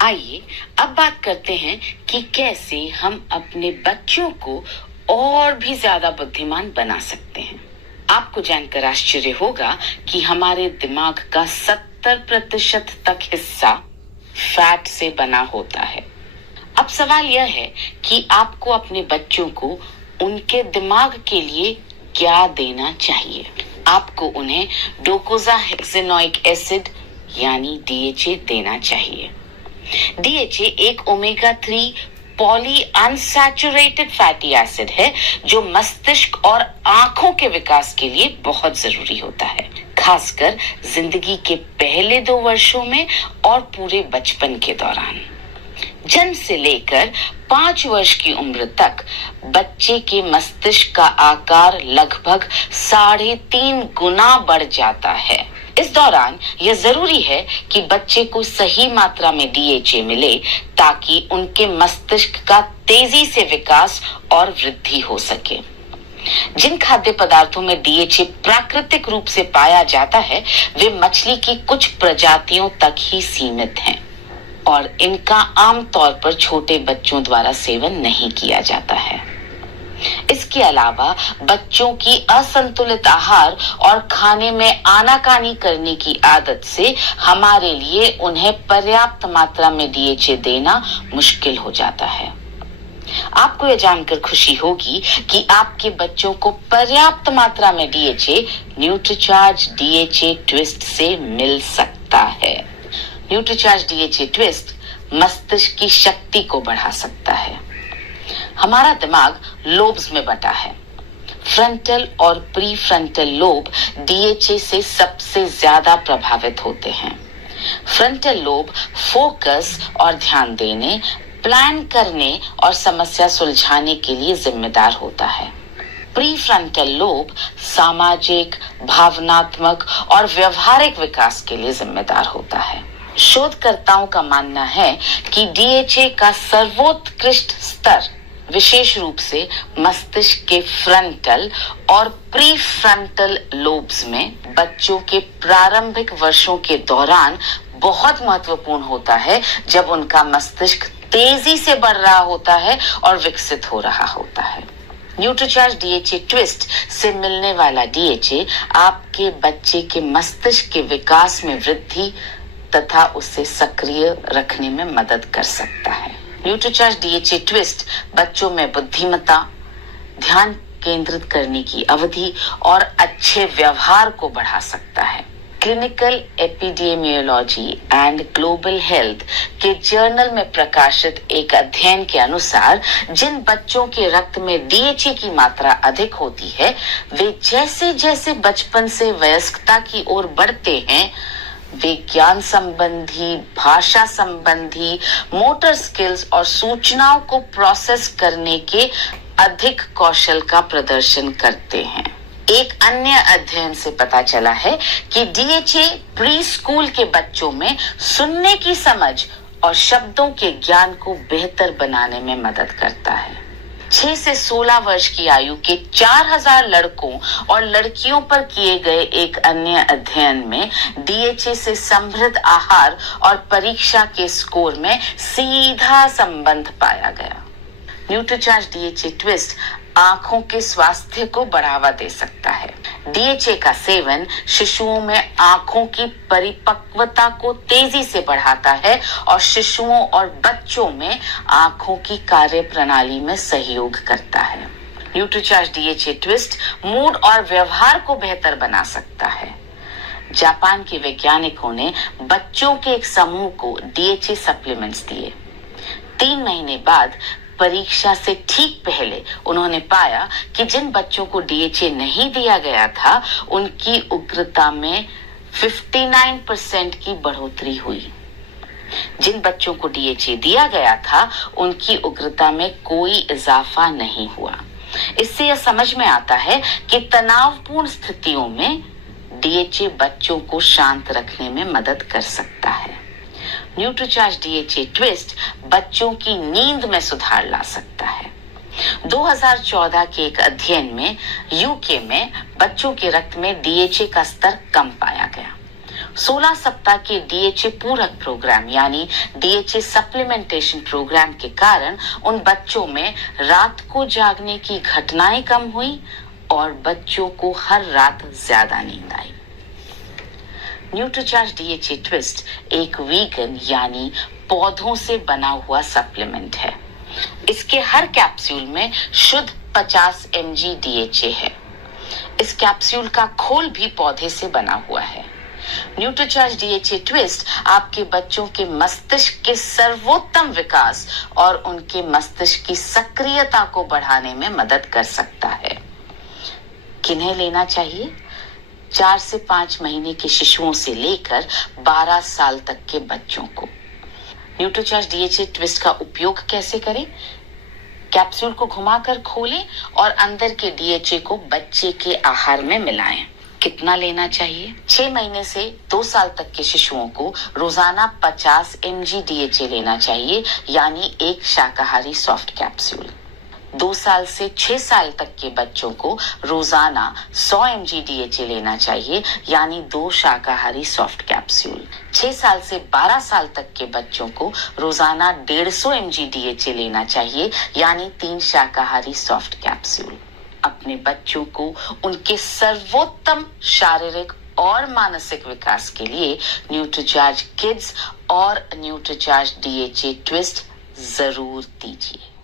आइए अब बात करते हैं कि कैसे हम अपने बच्चों को और भी ज्यादा बुद्धिमान बना सकते हैं। आपको जानकर आश्चर्य होगा कि हमारे दिमाग का 70% तक हिस्सा फैट से बना होता है। अब सवाल यह है कि आपको अपने बच्चों को उनके दिमाग के लिए क्या देना चाहिए। आपको उन्हें डोकोसाहेक्सेनोइक एसिड यानी डीएचए देना चाहिए। डीएचए एक omega 3 poly unsaturated fatty acid है जो मस्तिष्क और आंखों के विकास के लिए बहुत जरूरी होता है, खासकर जिंदगी के पहले 2 वर्षों में और पूरे बचपन के दौरान। जन्म से लेकर 5 वर्ष की उम्र तक बच्चे के मस्तिष्क का आकार लगभग 3.5 गुना बढ़ जाता है। इस दौरान यह जरूरी है कि बच्चे को सही मात्रा में डीएचए मिले ताकि उनके मस्तिष्क का तेजी से विकास और वृद्धि हो सके। जिन खाद्य पदार्थों में डीएचए प्राकृतिक रूप से पाया जाता है वे मछली की कुछ प्रजातियों तक ही सीमित हैं और इनका आमतौर पर छोटे बच्चों द्वारा सेवन नहीं किया जाता है। इसके अलावा बच्चों की असंतुलित आहार और खाने में आनाकानी करने की आदत से हमारे लिए उन्हें पर्याप्त मात्रा में डीएचए देना मुश्किल हो जाता है। आपको यह जानकर खुशी होगी कि आपके बच्चों को पर्याप्त मात्रा में डीएचए न्यूट्रीचार्ज डीएचए ट्विस्ट से मिल सकता है। न्यूट्रीचार्ज डीएचए ट्विस्ट मस्तिष्क की शक्ति को बढ़ा सकता है। हमारा दिमाग लोब्स में बटा है। फ्रंटल और प्री फ्रंटल लोब डीएचए से सबसे ज्यादा प्रभावित होते हैं। फ्रंटल लोब फोकस और ध्यान देने, प्लान करने और समस्या सुलझाने के लिए जिम्मेदार होता है। प्री फ्रंटल लोब सामाजिक, भावनात्मक और व्यवहारिक विकास के लिए जिम्मेदार होता है। शोधकर्ताओं का मानना है कि डीएचए का सर्वोत्कृष्ट स्तर विशेष रूप से मस्तिष्क के फ्रंटल और प्री फ्रंटल लोब्स में बच्चों के प्रारंभिक वर्षों के दौरान बहुत महत्वपूर्ण होता है, जब उनका मस्तिष्क तेजी से बढ़ रहा होता है और विकसित हो रहा होता है। न्यूट्रीचार्ज डीएचए ट्विस्ट से मिलने वाला डीएचए आपके बच्चे के मस्तिष्क के विकास में वृद्धि तथा उसे सक्रिय रखने में मदद कर सकता है। न्यूट्रीचार्ज डीएचए ट्विस्ट बच्चों में बुद्धिमत्ता, ध्यान केंद्रित करने की अवधि और अच्छे व्यवहार को बढ़ा सकता है। Clinical epidemiology and global health के जर्नल में प्रकाशित एक अध्ययन के अनुसार जिन बच्चों के रक्त में डीएचए की मात्रा अधिक होती है वे जैसे जैसे बचपन से वयस्कता की ओर बढ़ते हैं वे ज्ञान संबंधी, भाषा संबंधी, मोटर स्किल्स और सूचनाओं को प्रोसेस करने के अधिक कौशल का प्रदर्शन करते हैं। एक अन्य अध्ययन से पता चला है कि डीएचए प्री स्कूल के बच्चों में सुनने की समझ और शब्दों के ज्ञान को बेहतर बनाने में मदद करता है। 6 से 16 वर्ष की आयु के 4000 लड़कों और लड़कियों पर किए गए एक अन्य अध्ययन में डीएचए से समृद्ध आहार और परीक्षा के स्कोर में सीधा संबंध पाया गया। न्यूट्रीचार्ज डीएचए ट्विस्ट आंखों के स्वास्थ्य को बढ़ावा दे सकता है। डीएचए का सेवन शिशुओं में आंखों की परिपक्वता को तेजी से बढ़ाता है और शिशुओं और बच्चों में आंखों की कार्य प्रणाली में सहयोग करता है। न्यूट्रीचार्ज डीएचए ट्विस्ट मूड और व्यवहार को बेहतर बना सकता है। जापान के वैज्ञानिकों ने बच्चों के एक समूह को डीएचए सप्लीमेंट्स दिए। 3 महीने बाद परीक्षा से ठीक पहले उन्होंने पाया कि जिन बच्चों को डीएचए नहीं दिया गया था उनकी उग्रता में 59% की बढ़ोतरी हुई। जिन बच्चों को डीएचए दिया गया था उनकी उग्रता में कोई इजाफा नहीं हुआ। इससे यह समझ में आता है कि तनावपूर्ण स्थितियों में डीएचए बच्चों को शांत रखने में मदद कर सकता है। न्यूट्रीचार्ज डीएचए ट्विस्ट बच्चों की नींद में सुधार ला सकता है। 2014 के एक अध्ययन में यूके में बच्चों के रक्त में डीएचए का स्तर कम पाया गया। 16 सप्ताह के डीएचए पूरक प्रोग्राम यानी डीएचए सप्लीमेंटेशन प्रोग्राम के कारण उन बच्चों में रात को जागने की घटनाएं कम हुई और बच्चों को हर रात ज्यादा नींद आई। न्यूट्रीचार्ज डीएचए ट्विस्ट एक वीगन यानी पौधों से बना हुआ सप्लीमेंट है। इसके हर कैप्सूल में शुद्ध 50 mg डीएचए है। इस कैप्सूल का खोल भी पौधे से बना हुआ है। न्यूट्रीचार्ज डीएचए ट्विस्ट आपके बच्चों के मस्तिष्क के सर्वोत्तम विकास और उनके मस्तिष्क की सक्रियता को बढ़ाने में मदद कर सकता है। किन्हें लेना चाहिए? 4 से 5 महीने के शिशुओं से लेकर 12 साल तक के बच्चों को। न्यूट्रीचार्ज डीएचए ट्विस्ट का उपयोग कैसे करें? कैप्सूल को घुमाकर खोलें और अंदर के डीएचए को बच्चे के आहार में मिलाएं। कितना लेना चाहिए? 6 महीने से 2 साल तक के शिशुओं को रोजाना 50 mg डीएचए लेना चाहिए, यानी एक शाकाहारी सॉफ्ट कैप्सूल। 2 साल से 6 साल तक के बच्चों को रोजाना 100 mg डीएचए लेना चाहिए, यानी 2 शाकाहारी सॉफ्ट कैप्सूल। 6 साल से 12 साल तक के बच्चों को रोजाना 150 mg डीएचए लेना चाहिए, यानी 3 शाकाहारी सॉफ्ट कैप्सूल। अपने बच्चों को उनके सर्वोत्तम शारीरिक और मानसिक विकास के लिए न्यूट्रीचार्ज किड्स और न्यूट्रीचार्ज डीएचए ट्विस्ट जरूर दीजिए।